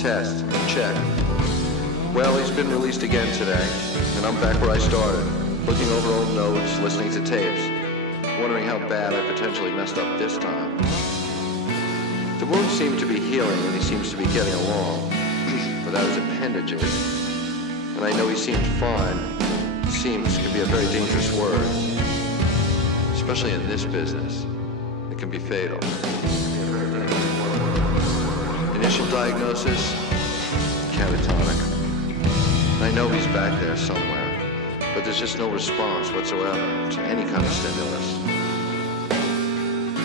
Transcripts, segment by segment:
Test. Check. Well, he's been released again today, and I'm back where I started, looking over old notes, listening to tapes, wondering how bad I potentially messed up this time. The wounds seem to be healing, and he seems to be getting along without his appendages. And I know he seemed fine. Seems could be a very dangerous word, especially in this business. It can be fatal. Initial diagnosis, catatonic. I know he's back there somewhere, but there's just no response whatsoever to any kind of stimulus.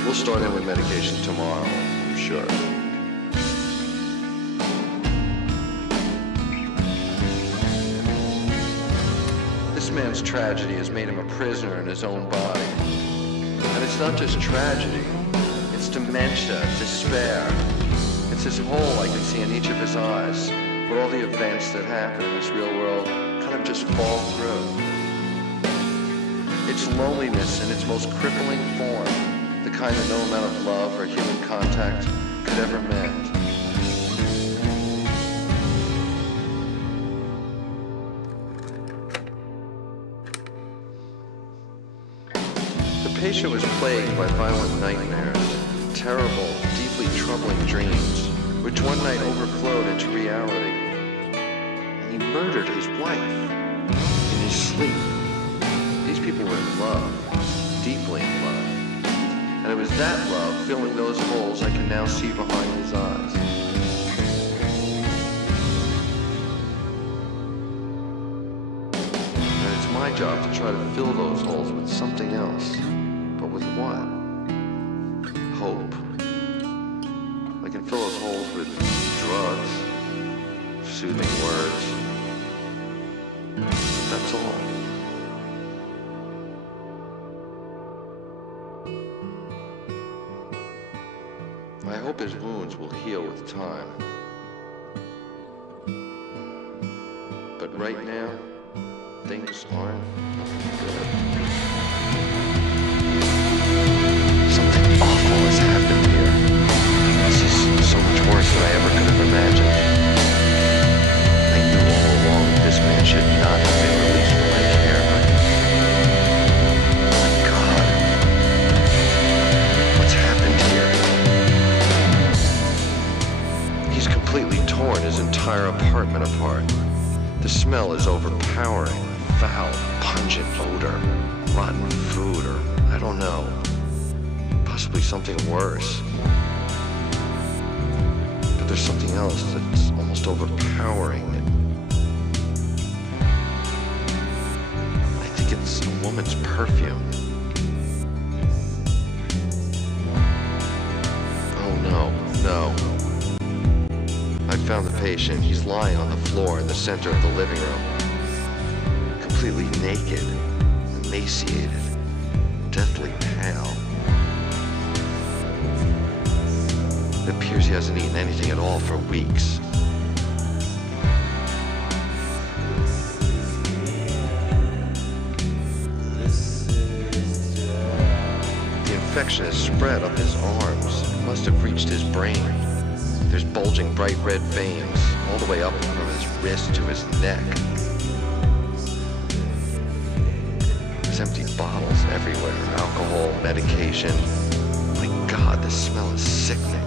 We'll start in with medication tomorrow, I'm sure. This man's tragedy has made him a prisoner in his own body. And it's not just tragedy, it's dementia, despair. It's his hole I can see in each of his eyes, where all the events that happen in this real world kind of just fall through. It's loneliness in its most crippling form, the kind that no amount of love or human contact could ever mend. The patient was plagued by violent nightmares, terrible, deeply troubling dreams, which one night overflowed into reality. And he murdered his wife in his sleep. These people were in love, deeply in love. And it was that love filling those holes I can now see behind his eyes. And it's my job to try to fill those holes with something else. But with what? Hope. I can fill those holes with drugs, soothing words. That's all. I hope his wounds will heal with time. But right now, things aren't good. Something awful has happened here. This is so much worse than I ever could have imagined. I knew all along that this man should not have been released from my care, but... my God. What's happened here? He's completely torn his entire apartment apart. The smell is overpowering. Foul, pungent odor. Rotten food, or I don't know. Possibly something worse. But there's something else that's almost overpowering. I think it's a woman's perfume. Oh no. I found the patient. He's lying on the floor in the center of the living room. Completely naked, emaciated, deathly pale. It appears he hasn't eaten anything at all for weeks. The infection has spread up his arms. It must have reached his brain. There's bulging bright red veins all the way up from his wrist to his neck. There's empty bottles everywhere. Alcohol, medication. My God, the smell is sickening.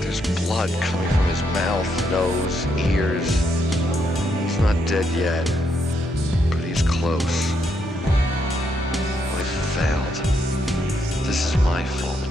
There's blood coming from his mouth, nose, ears. He's not dead yet, but he's close. I failed. This is my fault.